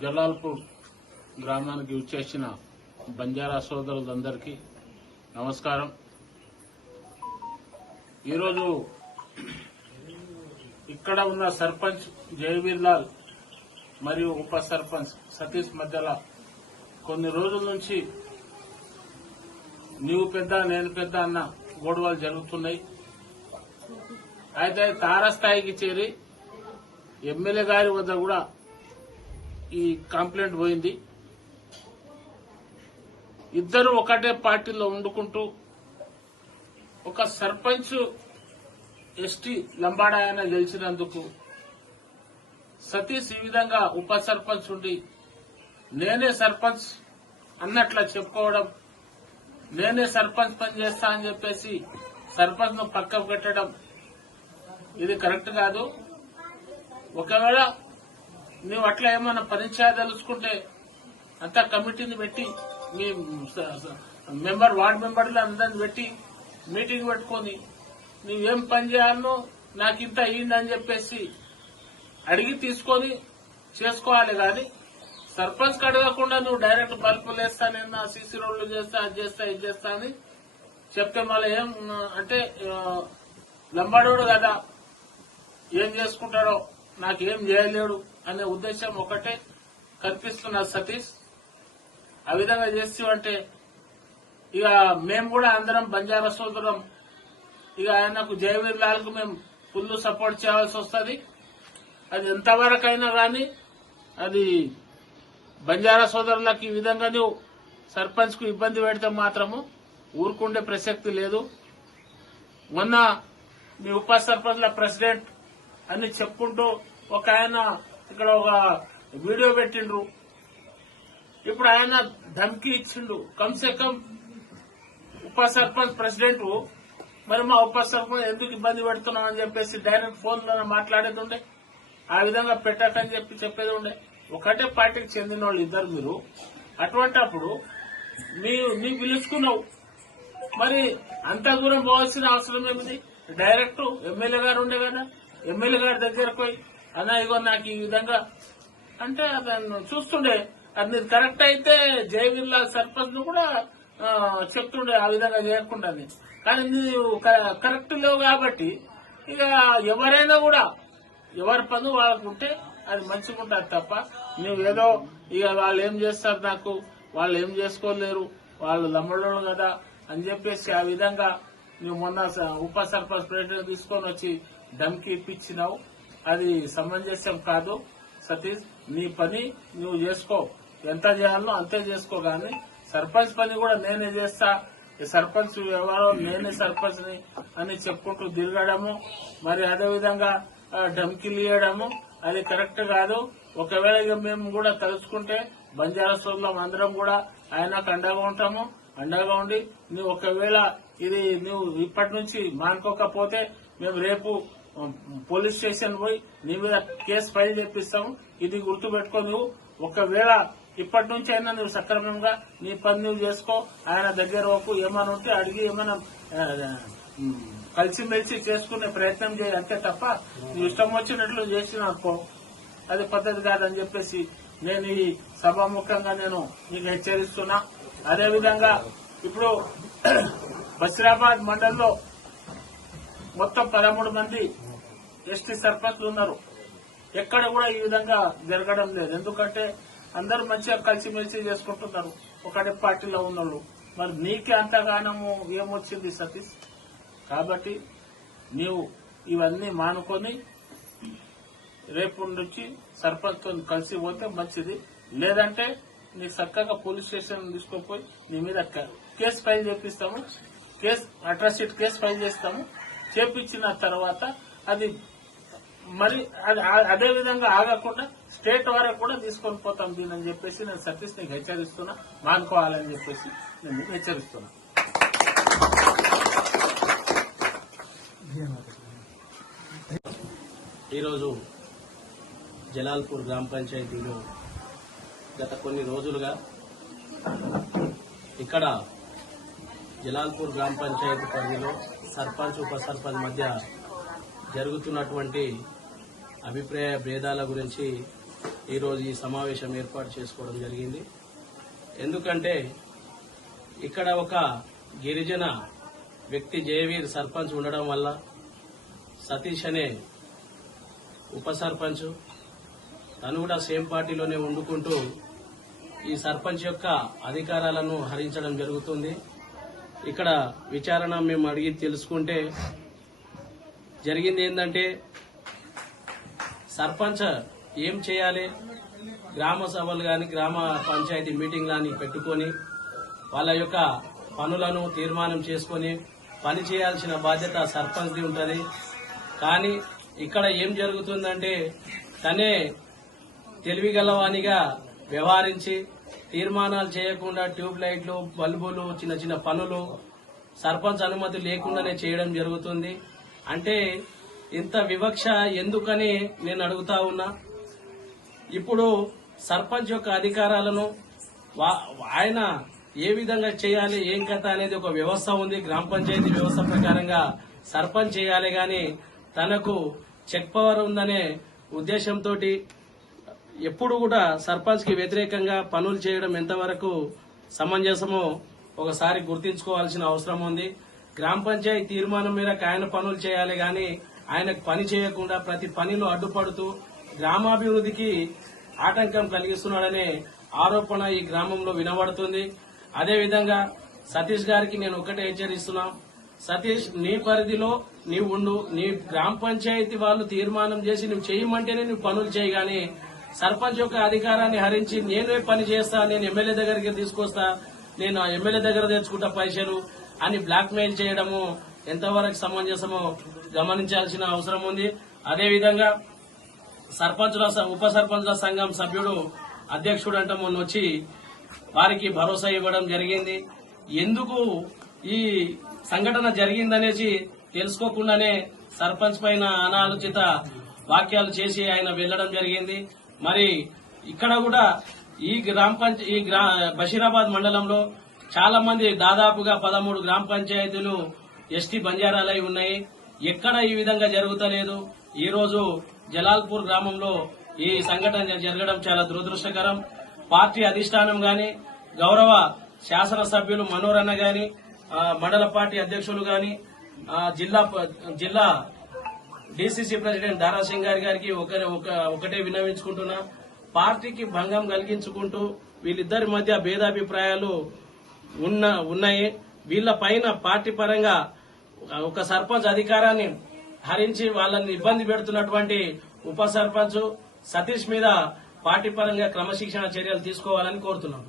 జలాల్పూర్ గ్రామానికి వచ్చేసిన బంజారా సోదరులందరికీ నమస్కారం. ఈరోజు ఇక్కడ ఉన్న సర్పంచ్ జయవీర్ లాల్ మరియు ఉప సర్పంచ్ సతీష్ మధ్యలో కొన్ని రోజుల నుంచి నీవు పెద్ద నేను పెద్ద అన్న గొడవలు జరుగుతున్నాయి. అయితే తారస్థాయికి చేరి ఎమ్మెల్యే గారి వద్ద కూడా ఈ కంప్లైంట్ పోయింది. ఇద్దరు ఒకటే పార్టీలో వండుకుంటూ ఒక సర్పంచ్ ఎస్టీ లంబాడా ఆయన గెలిచినందుకు సతీష్ ఈ విధంగా ఉప సర్పంచ్ ఉండి నేనే సర్పంచ్ అన్నట్లా చెప్పుకోవడం, నేనే సర్పంచ్ పని చేస్తా అని చెప్పేసి సర్పంచ్ ను పక్కకు పెట్టడం ఇది కరెక్ట్ కాదు. ఒకవేళ నువ్వు అట్లా ఏమన్నా పని చేయదలుచుకుంటే అంతా కమిటీని పెట్టి మీ వార్డు మెంబర్లు అందరిని పెట్టి మీటింగ్ పెట్టుకుని నువ్వేం పని చేయాలనో నాకు ఇంత అయ్యిందని చెప్పేసి అడిగి తీసుకొని చేసుకోవాలి. కానీ సర్పంచ్ అడగకుండా నువ్వు డైరెక్ట్ బల్బులు వేస్తా, నేను సీసీ రోడ్లు చేస్తా, అది చేస్తా, ఇది చేస్తా అని చెప్తే మళ్ళీ ఏం అంటే లంబాడోడు కదా, ఏం చేసుకుంటాడో, నాకేం చేయలేడు అనే ఉద్దేశం ఒకటే కనిపిస్తున్నది సతీష్. ఆ విధంగా చేస్తామంటే ఇక మేము కూడా అందరం బంజారా సోదరం, ఇక ఆయనకు జయవీర్ లాల్ కు మేము ఫుల్ సపోర్ట్ చేయాల్సి వస్తుంది. అది ఎంతవరకైనా కానీ అది బంజారా సోదరులకు ఈ విధంగా నువ్వు సర్పంచ్ కు ఇబ్బంది పెడితే మాత్రము ఊరుకుండే ప్రసక్తి లేదు. మొన్న మీ ఉప సర్పంచ్ల ప్రెసిడెంట్ అని చెప్పుకుంటూ ఒక ఆయన ఇక్కడ ఒక వీడియో పెట్టిండ్రు. ఇప్పుడు ఆయన ధమ్కి ఇచ్చిండు. కమ్సే కమ్ ఉప సర్పంచ్ ప్రెసిడెంట్ మరి మా ఉప సర్పంచ్ ఎందుకు ఇబ్బంది పెడుతున్నాం అని చెప్పేసి డైరెక్ట్ ఫోన్ లో మాట్లాడేది ఉండే, ఆ విధంగా పెట్టకని చెప్పేది ఉండే. ఒకటే పార్టీకి చెందిన వాళ్ళు ఇద్దరు మీరు. అటువంటప్పుడు నీ పిలుచుకున్నావు, మరి అంత దూరం పోవాల్సిన అవసరం ఏమిటి? డైరెక్ట్ ఎమ్మెల్యే గారు ఉండే కదా, ఎమ్మెల్యే గారి దగ్గరకు పోయి అన్నా ఇగో నాకు ఈ విధంగా అంటే అతను చూస్తుండే. అది కరెక్ట్ అయితే జయవీర్ లాల్ సర్పంచ్ ను కూడా చెప్తుండే ఆ విధంగా చేయకుండా. కానీ నువ్వు కరెక్ట్ లేవు కాబట్టి ఇక ఎవరైనా కూడా ఎవరి పని వాళ్ళకు ఉంటే అది మంచిగా ఉంటుంది తప్ప నువ్వేదో ఇక వాళ్ళు ఏం చేస్తారు, నాకు వాళ్ళు ఏం చేసుకోలేరు, వాళ్ళు లంబడోళ్ళు కదా అని చెప్పేసి ఆ విధంగా నువ్వు మొన్న ఉప సర్పంచ్ ప్రెసిడెంట్ తీసుకొని వచ్చి ధమ్కి ఇప్పించినావు. అది సమంజసం కాదు. సతీష్, నీ పని నువ్వు చేసుకో, ఎంత చేయాలనో అంతే చేసుకో. గాని సర్పంచ్ పని కూడా నేనే చేస్తా, సర్పంచ్ ఎవరో నేనే సర్పంచ్ ని అని చెప్పుకుంటూ తిరగడము, మరి అదేవిధంగా ధమ్కిలు ఇవ్వడము అది కరెక్ట్ కాదు. ఒకవేళ ఇక మేము కూడా తలుచుకుంటే బంజారా సోదరులం అందరం కూడా ఆయనకు అండగా ఉంటాము. అండగా ఉండి నువ్వు ఒకవేళ ఇది నువ్వు ఇప్పటి నుంచి మానుకోకపోతే మేము రేపు పోలీస్ స్టేషన్ పోయి నీ మీద కేసు ఫైల్ చేపిస్తాము. ఇది గుర్తు పెట్టుకో. నువ్వు ఒకవేళ ఇప్పటి నుంచి అయినా నువ్వు సక్రమంగా నీ పని నువ్వు చేసుకో. ఆయన దగ్గర వరకు ఏమైనా ఉంటే అడిగి ఏమైనా కలిసిమెలిసి చేసుకునే ప్రయత్నం చేయి, అంతే తప్ప నువ్వు ఇష్టం వచ్చినట్లు చేసిన అనుకో అది పద్ధతి కాదని చెప్పేసి నేను ఈ సభాముఖంగా నేను నీకు హెచ్చరిస్తున్నా. అదేవిధంగా ఇప్పుడు బషీరాబాద్ మండలంలో మొత్తం 13 మంది ఎస్టీ సర్పంచ్లు ఉన్నారు. ఎక్కడ కూడా ఈ విధంగా జరగడం లేదు. ఎందుకంటే అందరూ మంచిగా కలిసిమెలిసి చేసుకుంటున్నారు ఒకటే పార్టీలో ఉన్నోళ్ళు. మరి నీకే అంతగానము ఏమొచ్చింది సతీష్? కాబట్టి నీవు ఇవన్నీ మానుకొని రేపు నుంచి సర్పంచ్ తో కలిసి పోతే మంచిది. లేదంటే నీకు చక్కగా పోలీస్ స్టేషన్ తీసుకుపోయి నీ మీద కేసు ఫైల్ చేపిస్తాము. అట్రాసిటీ కేసు ఫైల్ చేస్తాము. చేపించిన తర్వాత అది మరి అదే విధంగా ఆగకుండా స్టేట్ వరకు కూడా తీసుకొని పోతాం దీనని చెప్పేసి నేను సతీష్ నీకు హెచ్చరిస్తున్నా. మానుకోవాలని చెప్పేసి నేను హెచ్చరిస్తున్నా. ఈరోజు జలాల్పూర్ గ్రామ పంచాయతీలో గత కొన్ని రోజులుగా ఇక్కడ జలాల్పూర్ గ్రామ పంచాయతీ పరిధిలో సర్పంచ్ ఉప సర్పంచ్ మధ్య జరుగుతున్నటువంటి అభిప్రాయ భేదాల గురించి ఈరోజు ఈ సమావేశం ఏర్పాటు చేసుకోవడం జరిగింది. ఎందుకంటే ఇక్కడ ఒక గిరిజన వ్యక్తి జయవీర్ సర్పంచ్ ఉండడం వల్ల సతీష్ అనే ఉప సర్పంచ్ తను కూడా సేమ్ పార్టీలోనే వండుకుంటూ ఈ సర్పంచ్ యొక్క అధికారాలను హరించడం జరుగుతుంది. ఇక్కడ విచారణ మేము అడిగి తెలుసుకుంటే జరిగింది ఏంటంటే సర్పంచ్ ఏం చేయాలి, గ్రామ సభలు కానీ గ్రామ పంచాయతీ మీటింగ్ కానీ పెట్టుకొని వాళ్ళ యొక్క పనులను తీర్మానం చేసుకొని పని చేయాల్సిన బాధ్యత సర్పంచ్ది ఉంటుంది. కానీ ఇక్కడ ఏం జరుగుతుందంటే తనే తెలివిగలవానిగా వ్యవహరించి తీర్మానాలు చేయకుండా ట్యూబ్ లైట్లు, బల్బులు, చిన్న చిన్న పనులు సర్పంచ్ అనుమతి లేకుండానే చేయడం జరుగుతుంది. అంటే ఇంత వివక్ష ఎందుకని నేను అడుగుతా ఉన్నా. ఇప్పుడు సర్పంచ్ యొక్క అధికారాలను ఆయన ఏ విధంగా చేయాలి, ఏం కథ అనేది ఒక వ్యవస్థ ఉంది. గ్రామ పంచాయతీ వ్యవస్థ ప్రకారంగా సర్పంచ్ చేయాలి గాని తనకు చెక్ పవర్ ఉందనే ఉద్దేశంతో ఎప్పుడు కూడా సర్పంచ్ కి వ్యతిరేకంగా పనులు చేయడం ఎంతవరకు సమంజసమో ఒకసారి గుర్తించుకోవాల్సిన అవసరం ఉంది. గ్రామ పంచాయతీ తీర్మానం మేరకు ఆయన పనులు చేయాలి గాని ఆయనకు పని చేయకుండా ప్రతి పనిలో అడ్డుపడుతూ గ్రామాభివృద్ధికి ఆటంకం కలిగిస్తున్నాడనే ఆరోపణ ఈ గ్రామంలో వినబడుతుంది. అదేవిధంగా సతీష్ గారికి నేను ఒకటే హెచ్చరిస్తున్నా, సతీష్ నీ పరిధిలో నీవు ఉండు. నీ గ్రామ పంచాయతీ వాళ్ళు తీర్మానం చేసి నువ్వు చేయమంటేనే నువ్వు పనులు చేయగాని సర్పంచ్ యొక్క అధికారాన్ని హరించి నేనే పని చేస్తా, నేను ఎమ్మెల్యే దగ్గరికి తీసుకొస్తా, నేను ఎమ్మెల్యే దగ్గర తెచ్చుకుంటా పైసలు అని బ్లాక్ మెయిల్ చేయడము ఎంతవరకు సమంజసమో గమనించాల్సిన అవసరం ఉంది. అదేవిధంగా ఉప సర్పంచుల సంఘం సభ్యుడు అధ్యక్షుడు అంట మొన్న వచ్చి వారికి భరోసా ఇవ్వడం జరిగింది. ఎందుకు ఈ సంఘటన జరిగిందనేసి తెలుసుకోకుండానే సర్పంచ్ పైన అనాలోచిత వాక్యాలు చేసి ఆయన వెళ్లడం జరిగింది. మరి ఇక్కడ కూడా ఈ బషీరాబాద్ మండలంలో చాలా మంది దాదాపుగా 13 గ్రామ పంచాయతీలు ఎస్టీ బంజారాలై ఉన్నాయి. ఎక్కడ ఈ విధంగా జరుగుతలేదు. ఈ రోజు జలాల్పూర్ గ్రామంలో ఈ సంఘటన జరగడం చాలా దురదృష్టకరం. పార్టీ అధిష్టానం గాని, గౌరవ శాసనసభ్యులు మనోరన్న గాని, మండల పార్టీ అధ్యక్షులు గాని, జిల్లా డీసీసీ ప్రెసిడెంట్ దారాసింగ్ గారికి ఒకటే విన్నవించుకుంటున్నా, పార్టీకి భంగం కలిగించుకుంటూ వీళ్ళిద్దరి మధ్య భేదాభిప్రాయాలు ఉన్నాయి. వీళ్ల పైన పార్టీ పరంగా ఒక సర్పంచ్ అధికారాన్ని హరించి వాళ్ళని ఇబ్బంది పెడుతున్నటువంటి ఉప సర్పంచ్ సతీష్ మీద పార్టీ పరంగా క్రమశిక్షణ చర్యలు తీసుకోవాలని కోరుతున్నాం.